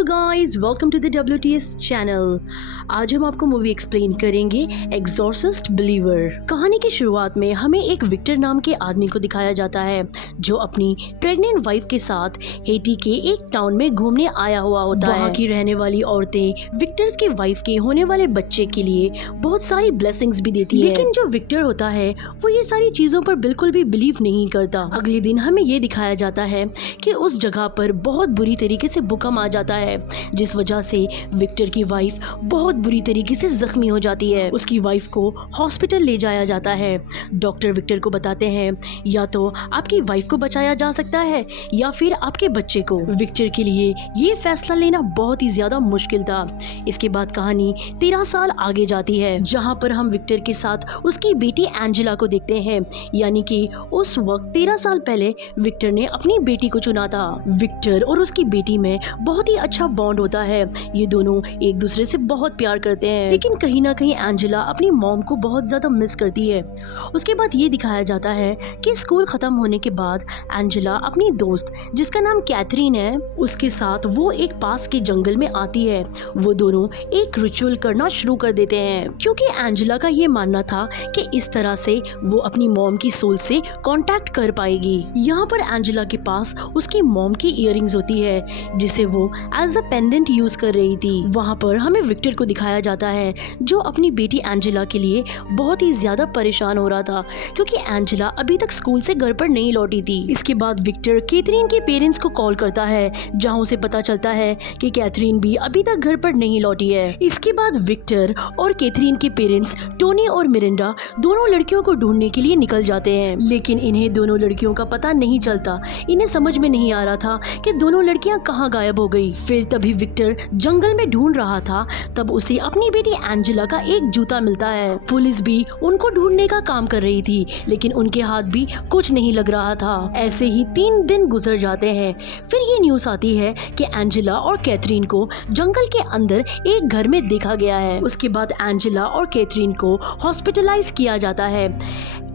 Hello guys, welcome to the WTS channel. आज हम आपको मूवी एक्सप्लेन करेंगे एक्सॉर्सिस्ट बिलीवर। कहानी की शुरुआत में हमें एक विक्टर नाम के आदमी को दिखाया जाता है जो अपनी प्रेग्नेंट वाइफ के साथ हेटी के एक टाउन में घूमने आया हुआ होता है। वहाँ की रहने वाली औरतें विक्टर्स के वाइफ के होने वाले बच्चे के लिए बहुत सारी ब्लेसिंग्स भी देती है, लेकिन जो विक्टर होता है वो ये सारी चीजों पर बिल्कुल भी बिलीव नहीं करता। अगले दिन हमें ये दिखाया जाता है कि उस जगह पर बहुत बुरी तरीके से भूकंप आ जाता है, जिस वजह से विक्टर की वाइफ बहुत बुरी तरीके से जख्मी हो जाती है। उसकी वाइफ को हॉस्पिटल ले जाया जाता है। डॉक्टर विक्टर को बताते हैं या तो आपकी वाइफ को बचाया जा सकता है या फिर आपके बच्चे को। विक्टर के लिए ये फैसला लेना बहुत ही ज्यादा मुश्किल था। इसके बाद कहानी 13 साल आगे जाती है, जहाँ पर हम विक्टर के साथ उसकी बेटी एंजेला को देखते हैं। यानी कि उस वक्त 13 साल पहले विक्टर ने अपनी बेटी को चुना था। विक्टर और उसकी बेटी में बहुत ही अच्छा बॉन्ड होता है। ये दोनों एक दूसरे से बहुत प्यार करते हैं, लेकिन कहीं ना कहीं एंजेला अपनी मॉम को बहुत ज्यादा मिस करती है। उसके बाद ये दिखाया जाता है कि स्कूल खत्म होने के बाद एंजेला अपनी दोस्त जिसका नाम कैथरीन है उसके साथ वो एक पास के जंगल में आती है। वो दोनों एक रिचुअल करना शुरू कर देते हैं, क्योंकि एंजेला का ये मानना था कि इस तरह से वो अपनी मॉम की सोल से कांटेक्ट कर पाएगी। यहाँ पर एंजेला के पास उसकी मॉम की इयररिंग्स होती है जिसे वो एज अ पेंडेंट यूज कर रही थी। वहाँ पर हमें विक्टर को दिखाया जाता है जो अपनी बेटी एंजेला के लिए बहुत ही ज्यादा परेशान हो रहा था, क्योंकि एंजेला अभी तक स्कूल से घर पर नहीं लौटी थी। इसके बाद विक्टर कैथरीन के पेरेंट्स को कॉल करता है, जहाँ उसे पता चलता है कि कैथरीन भी अभी तक घर पर नहीं लौटी है। इसके बाद विक्टर और कैथरीन के पेरेंट्स टोनी और मिरिंडा दोनों लड़कियों को ढूंढने के लिए निकल जाते हैं, लेकिन इन्हें दोनों लड़कियों का पता नहीं चलता। इन्हें समझ में नहीं आ रहा था कि दोनों लड़कियां कहाँ गायब हो गई। फिर तभी विक्टर जंगल में ढूंढ रहा था, तब उसे अपनी बेटी एंजेला का एक जूता मिलता है। पुलिस भी उनको ढूंढने का काम कर रही थी, लेकिन उनके हाथ भी कुछ नहीं लग रहा था। ऐसे ही 3 दिन गुजर जाते हैं। फिर ये न्यूज़ आती है कि एंजेला और कैथरीन को जंगल के अंदर एक घर में देखा गया है। उसके बाद एंजेला और कैथरीन को हॉस्पिटलाइज किया जाता है।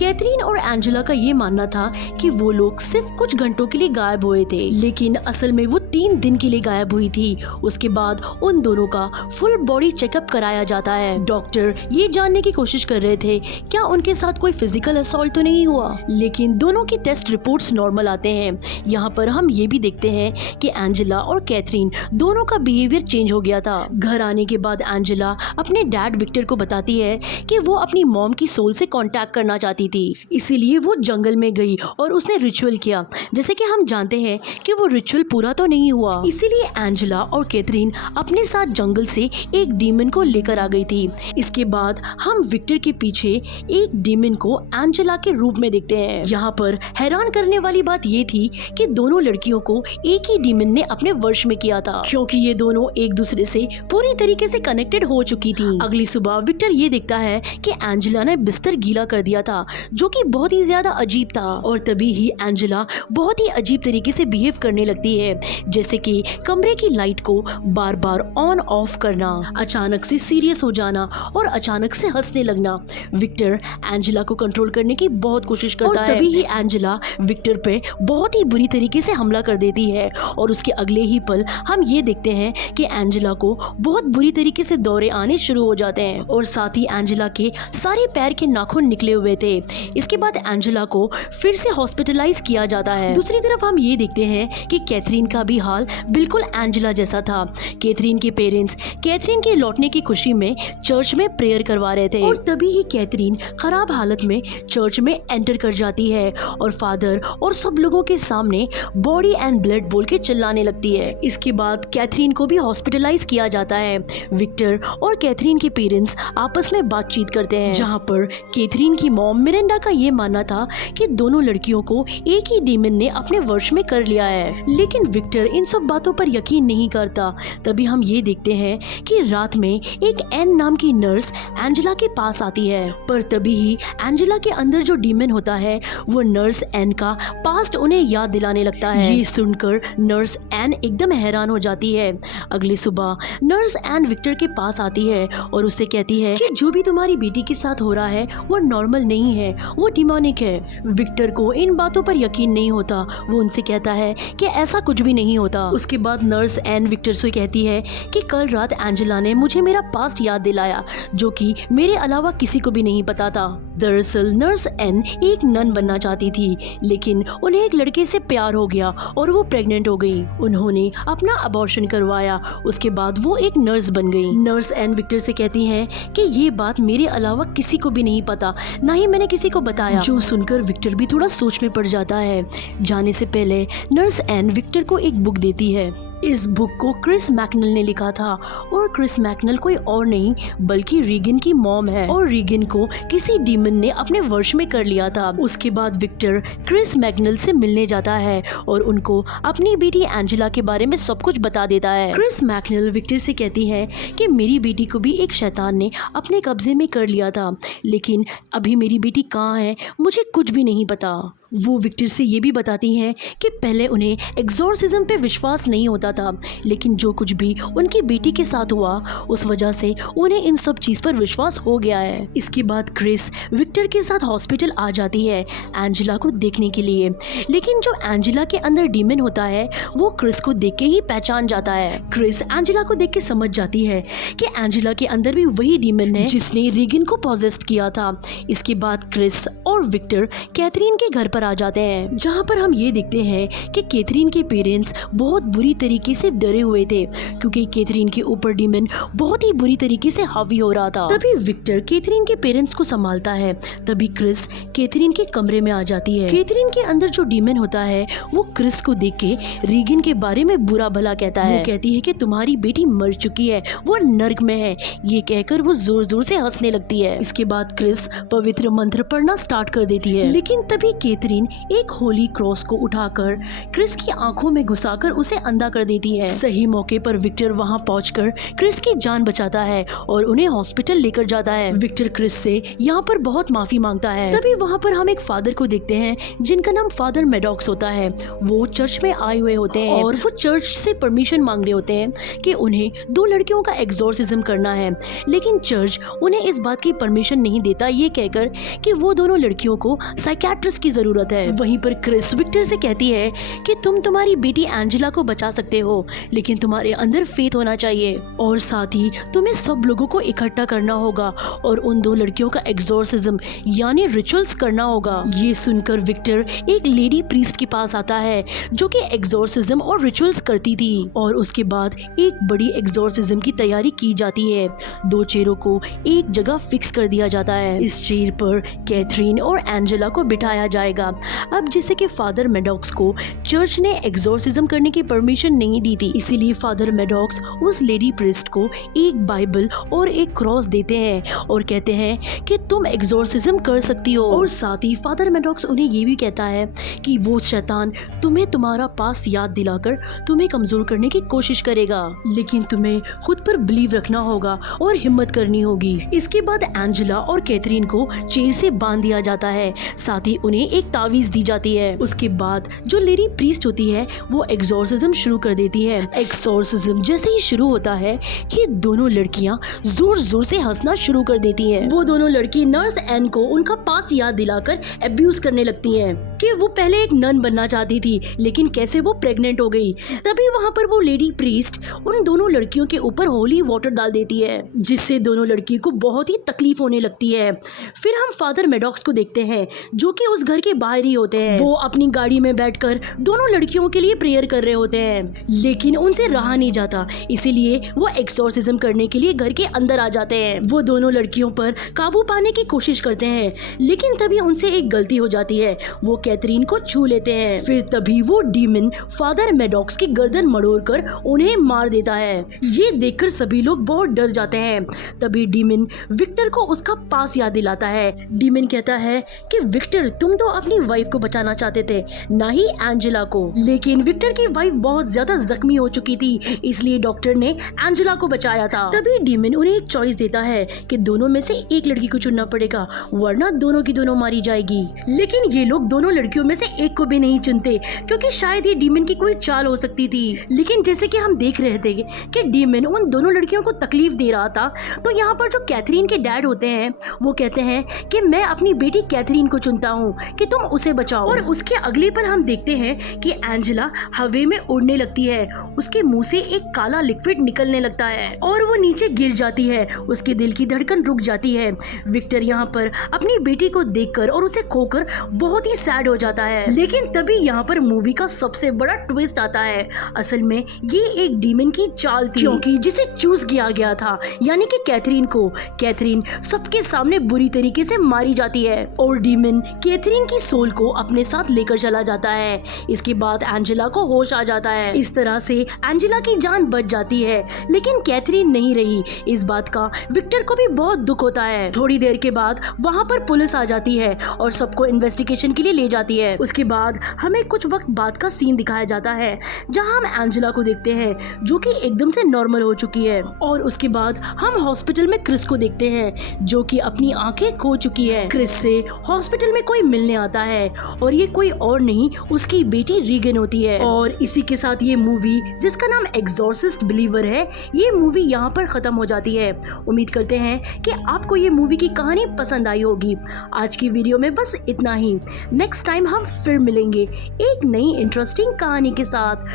कैथरीन और एंजेला का ये मानना था कि वो लोग सिर्फ कुछ घंटों के लिए गायब हुए थे, लेकिन असल में वो 3 दिन के लिए गायब हुई थी। उसके बाद उन दोनों का फुल बॉडी चेकअप कराया जाता है। डॉक्टर ये जानने की कोशिश कर रहे थे क्या उनके साथ कोई फिजिकल असॉल्ट तो नहीं हुआ, लेकिन दोनों की टेस्ट रिपोर्ट्स नॉर्मल आते हैं। यहाँ पर हम ये भी देखते हैं कि एंजेला और कैथरीन दोनों का बिहेवियर चेंज हो गया था। घर आने के बाद एंजेला अपने डैड विक्टर को बताती है कि वो अपनी मॉम की सोल से कॉन्टैक्ट करना चाहती थी, इसीलिए वो जंगल में गई और उसने रिचुअल किया। जैसे कि हम जानते हैं कि वो रिचुअल पूरा तो नहीं हुआ, इसीलिए एंजेला और कैथरीन अपने साथ जंगल से एक डीमन को लेकर आ गई थी। इसके बाद हम विक्टर के पीछे एक डीमन को एंजेला के रूप में देखते हैं। यहाँ पर हैरान करने वाली बात ये थी कि दोनों लड़कियों को एक ही डीमन ने अपने वश में किया था, क्योंकि ये दोनों एक दूसरे से पूरी तरीके से कनेक्टेड हो चुकी थी। अगली सुबह विक्टर ये देखता है कि एंजेला ने बिस्तर गीला कर दिया था, जो कि बहुत ही ज्यादा अजीब था। और तभी ही एंजेला बहुत ही अजीब तरीके से बिहेव करने लगती है, जैसे कि कमरे की लाइट को बार बार ऑन ऑफ करना, अचानक से सीरियस हो जाना और अचानक से हंसने लगना। विक्टर एंजेला को कंट्रोल करने की बहुत कोशिश करता है, तभी ही एंजेला विक्टर पे बहुत ही बुरी तरीके से हमला कर देती है। और उसके अगले ही पल हम ये देखते हैं कि एंजेला को बहुत बुरी तरीके से दौरे आने शुरू हो जाते हैं, और साथ ही एंजेला के सारे पैर के नाखून निकले हुए थे। इसके बाद एंजेला को फिर से हॉस्पिटलाइज किया जाता है। दूसरी तरफ हम ये देखते हैं कि कैथरीन का भी हाल बिल्कुल एंजेला जैसा था। कैथरीन के पेरेंट्स कैथरीन के लौटने की खुशी में चर्च में प्रेयर करवा रहे थे, और तभी ही कैथरीन खराब हालत में चर्च में एंटर कर जाती है और फादर और सब लोगों के सामने बॉडी एंड ब्लड बोल के चिल्लाने लगती है। इसके बाद कैथरीन को भी हॉस्पिटलाइज किया जाता है। विक्टर और कैथरीन के पेरेंट्स आपस में बातचीत करते हैं, जहाँ पर कैथरीन की मॉम मिरिंडा का ये मानना था कि दोनों लड़कियों को एक ही डीमन ने अपने वश में कर लिया है, लेकिन विक्टर इन सब बातों पर यकीन नहीं करता। तभी हम ये देखते हैं कि रात में एक एन नाम की नर्स एंजेला के पास आती है, पर तभी ही एंजेला के अंदर जो डीमन होता है वो नर्स एन का पास्ट उन्हें याद दिलाने लगता है। ये सुनकर नर्स एन एकदम हैरान हो जाती है। अगली सुबह नर्स एन विक्टर के पास आती है और उससे कहती है कि जो भी तुम्हारी बेटी के साथ हो रहा है वो नॉर्मल नहीं है, वो डिमोनिक है। विक्टर को इन बातों पर यकीन नहीं होता। वो उनसे कहता है कि ऐसा कुछ भी नहीं होता। उसके बाद नर्स एन विक्टर से कहती है कि कल रात एंजेला ने मुझे मेरा पास्ट याद दिलाया, जो कि मेरे अलावा किसी को भी नहीं पता था। दरअसल नर्स एन एक नन बनना चाहती थी, लेकिन उन्हें एक लड़के से प्यार हो गया और वो प्रेग्नेंट हो गई। उन्होंने अपना अबॉर्शन करवाया। उसके बाद वो एक नर्स बन गई। नर्स एन विक्टर से कहती हैं कि ये बात मेरे अलावा किसी को भी नहीं पता, ना ही मैंने किसी को बताया। जो सुनकर विक्टर भी थोड़ा सोच में पड़ जाता है। जाने से पहले नर्स एन विक्टर को एक बुक देती है। इस बुक को क्रिस मैकनल ने लिखा था और क्रिस मैकनल कोई और नहीं बल्कि रीगन की मॉम है और रीगन को किसी डीमन ने अपने वश में कर लिया था। उसके बाद विक्टर क्रिस मैकनल से मिलने जाता है और उनको अपनी बेटी एंजेला के बारे में सब कुछ बता देता है। क्रिस मैकनल विक्टर से कहती है कि मेरी बेटी को भी एक शैतान ने अपने कब्जे में कर लिया था, लेकिन अभी मेरी बेटी कहाँ है मुझे कुछ भी नहीं पता। वो विक्टर से ये भी बताती हैं कि पहले उन्हें एग्जॉर्सिज्म पे विश्वास नहीं होता था, लेकिन जो कुछ भी उनकी बेटी के साथ हुआ उस वजह से उन्हें इन सब चीज़ पर विश्वास हो गया है। इसके बाद क्रिस विक्टर के साथ हॉस्पिटल आ जाती है एंजेला को देखने के लिए, लेकिन जो एंजेला के अंदर डीमन होता है वो क्रिस को देख के ही पहचान जाता है। क्रिस एंजेला को देख के समझ जाती है कि एंजेला के अंदर भी वही डीमन है जिसने रीगन को पॉजेस्ट किया था। इसके बाद क्रिस और विक्टर कैथरीन के घर आ जाते हैं, जहां पर हम ये देखते हैं कि कैथरीन के पेरेंट्स बहुत बुरी तरीके से डरे हुए थे क्योंकि कैथरीन के ऊपर डीमन बहुत ही बुरी तरीके से हावी हो रहा था। तभी विक्टर कैथरीन के पेरेंट्स को संभालता है। तभी क्रिस कैथरीन के कमरे में आ जाती है। कैथरीन के अंदर जो डीमन होता है वो क्रिस को देख के रीगन के बारे में बुरा भला कहता है। वो कहती है कि तुम्हारी बेटी मर चुकी है, वो नर्क में है। ये कहकर वो जोर जोर से हंसने लगती है। इसके बाद क्रिस पवित्र मंत्र पढ़ना स्टार्ट कर देती है, लेकिन तभी कैथरीन एक होली क्रॉस को उठाकर क्रिस की आंखों में घुसाकर उसे अंधा कर देती है। सही मौके पर विक्टर वहां पहुंचकर क्रिस की जान बचाता है और उन्हें हॉस्पिटल लेकर जाता है। विक्टर क्रिस से यहाँ पर बहुत माफी मांगता है। तभी वहाँ पर हम एक फादर को देखते हैं जिनका नाम फादर मेडॉक्स होता है। वो चर्च में आए हुए होते हैं और वो चर्च से परमिशन मांग रहे होते हैं कि उन्हें 2 लड़कियों का एग्जॉर्सिज्म करना है, लेकिन चर्च उन्हें इस बात की परमिशन नहीं देता, ये कहकर कि वो दोनों लड़कियों को साइकियाट्रिस्ट की जरूरत है। वहीं पर क्रिस विक्टर से कहती है कि तुम तुम्हारी बेटी एंजेला को बचा सकते हो, लेकिन तुम्हारे अंदर फेथ होना चाहिए और साथ ही तुम्हें सब लोगों को इकट्ठा करना होगा और उन 2 लड़कियों का एग्जॉर्सिज्म यानी रिचुअल्स करना होगा। ये सुनकर विक्टर एक लेडी प्रीस्ट के पास आता है जो कि एग्जॉर्सिज्म और रिचुअल्स करती थी और उसके बाद एक बड़ी एग्जॉर्सिज्म की तैयारी की जाती है। 2 चेयरों को एक जगह फिक्स कर दिया जाता है। इस चेयर पर कैथरीन और एंजेला को बिठाया जाएगा। अब जैसे कि फादर मेडॉक्स को चर्च ने एग्जॉर्सिज्म करने की परमिशन नहीं दी थी, इसीलिए फादर मेडॉक्स उस लेडी प्रीस्ट को एक बाइबल और एक क्रॉस देते हैं और कहते हैं कि तुम एग्जॉर्सिज्म कर सकती हो। और साथ ही फादर मेडॉक्स उन्हें ये भी कहता है कि वो शैतान तुम्हें तुम्हारा पास याद दिलाकर तुम्हें कमजोर करने की कोशिश करेगा, लेकिन तुम्हें खुद पर बिलीव रखना होगा और हिम्मत करनी होगी। इसके बाद एंजेला और कैथरीन को चेयर से बांध दिया जाता है, साथ ही उन्हें एक तावीज दी जाती है। उसके बाद जो लेडी प्रीस्ट होती है वो एग्जॉर्सिज्म शुरू कर देती है। एग्जॉर्सिज्म जैसे ही शुरू होता है ये दोनों लड़कियां जोर जोर से हंसना शुरू कर देती हैं। वो दोनों लड़की नर्स एन को उनका पास्ट याद दिलाकर अब्यूज करने लगती हैं कि वो पहले एक नन बनना चाहती थी, लेकिन कैसे वो प्रेग्नेंट हो गई। तभी वहाँ पर वो लेडी प्रीस्ट उन दोनों लड़कियों के ऊपर होली वाटर डाल देती है, जिससे दोनों लड़की को बहुत ही तकलीफ होने लगती है। फिर हम फादर मेडॉक्स को देखते हैं जो कि उस घर के बाहर ही होते हैं। वो अपनी गाड़ी में बैठकर दोनों लड़कियों के लिए प्रेयर कर रहे होते हैं, लेकिन उनसे रहा नहीं जाता, इसीलिए वो एक्सोर्सिज्म करने के लिए घर के अंदर आ जाते हैं। वो दोनों लड़कियों पर काबू पाने की कोशिश करते हैं, लेकिन तभी उनसे एक गलती हो जाती है, वो कैथरीन को छू लेते हैं। फिर तभी वो डीमन फादर मेडॉक्स की गर्दन मड़ोड़कर उन्हें मार देता है। ये देखकर सभी लोग बहुत डर जाते हैं। तभी डीमन विक्टर को उसका पास याद दिलाता है। डीमन कहता है कि विक्टर तुम तो अपनी अपनी वाइफ को बचाना चाहते थे, ना ही एंजेला को। लेकिन विक्टर की वाइफ बहुत ज्यादा जख्मी हो चुकी थी, इसलिए डॉक्टर ने एंजेला को बचाया था। तभी डीमन उन्हें एक चॉइस देता है कि दोनों में से एक लड़की को चुनना पड़ेगा, वरना दोनों की दोनों मारी जाएगी। लेकिन ये लोग दोनों लड़कियों में से एक को भी नहीं चुनते, क्योंकि शायद ये डीमन की कोई चाल हो सकती थी। लेकिन जैसे कि हम देख रहे थे कि डीमन उन दोनों लड़कियों को तकलीफ दे रहा था, तो यहाँ पर जो कैथरीन के डैड होते हैं वो कहते हैं कि मैं अपनी बेटी कैथरीन को चुनता हूँ कि तुम उसे बचाओ। और उसके अगले पर हम देखते हैं कि एंजेला हवा में उड़ने लगती है, उसके मुंह से एक काला लिक्विड निकलने लगता है और वो नीचे गिर जाती है। उसके दिल की धड़कन रुक जाती है। विक्टर यहाँ पर अपनी बेटी को देखकर और उसे खोकर बहुत ही सैड हो जाता है। लेकिन तभी यहाँ पर मूवी का सबसे बड़ा ट्विस्ट आता है। असल में ये एक डीमन की चाल थी, क्योंकि जिसे चूज किया गया था, यानी कि कैथरीन को, कैथरीन सबके सामने बुरी तरीके से मारी जाती है और डीमन कैथरीन की सोल को अपने साथ लेकर चला जाता है। इसके बाद एंजेला को होश आ जाता है। इस तरह से एंजेला की जान बच जाती है, लेकिन कैथरीन नहीं रही। इस बात का विक्टर को भी बहुत दुख होता है। थोड़ी देर के बाद वहाँ पर पुलिस आ जाती है और सबको इन्वेस्टिगेशन के लिए ले जाती है। उसके बाद हमें कुछ वक्त बाद का सीन दिखाया जाता है, जहाँ हम एंजेला को देखते हैं जो कि एकदम से नॉर्मल हो चुकी है। और उसके बाद हम हॉस्पिटल में क्रिस को देखते हैं जो कि अपनी आंखें खो चुकी है। क्रिस से हॉस्पिटल में कोई मिलने आता है और ये कोई और नहीं, उसकी बेटी रीगन होती है। और इसी के साथ ये मूवी, जिसका नाम एग्जॉर्सिस्ट बिलीवर है, ये मूवी यहाँ पर खत्म हो जाती है। उम्मीद करते हैं कि आपको ये मूवी की कहानी पसंद आई होगी। आज की वीडियो में बस इतना ही। नेक्स्ट टाइम हम फिर मिलेंगे एक नई इंटरेस्टिंग कहानी के साथ।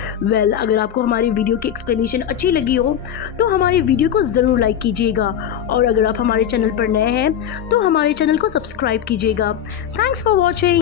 अगर आपको हमारी वीडियो की एक्सप्लेनेशन अच्छी लगी हो तो हमारी वीडियो को ज़रूर लाइक कीजिएगा, और अगर आप हमारे चैनल पर नए हैं तो हमारे चैनल को सब्सक्राइब कीजिएगा। Thanks for watching.